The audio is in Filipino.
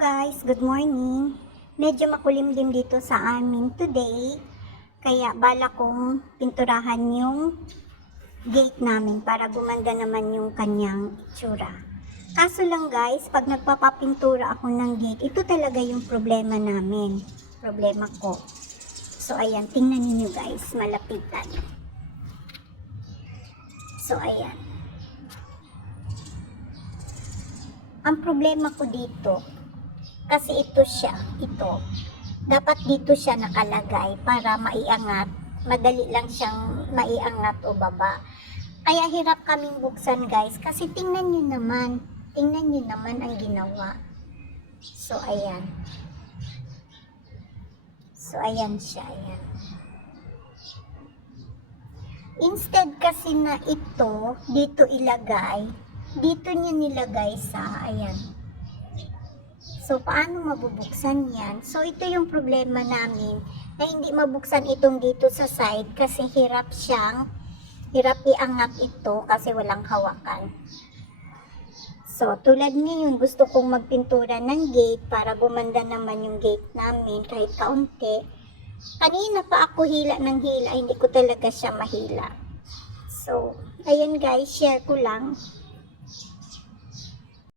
Guys, good morning. Medyo makulimlim dito sa amin today, kaya bala kong pinturahan yung gate namin para gumanda naman yung kanyang itsura. Kaso lang guys, pag nagpapapintura ako ng gate, ito talaga yung problema namin. Problema ko. So ayan, tingnan niyo guys, malapitan. So ayan. Ang problema ko dito, kasi ito, dapat dito siya nakalagay para maiangat, madali lang siyang maiangat o baba. Kaya hirap kaming buksan guys, kasi tingnan nyo naman ang ginawa. So ayan. So ayan siya, ayan. Instead kasi na ito, dito ilagay, dito niya nilagay sa, ayan. So, paano mabubuksan yan? So, ito yung problema namin na hindi mabuksan itong dito sa side kasi hirap iangat ito kasi walang hawakan. So, tulad ngayon, gusto kong magpintura ng gate para gumanda naman yung gate namin kahit kaunti. Kanina pa ako hila ng hila, hindi ko talaga siya mahila. So, ayan guys, share ko lang.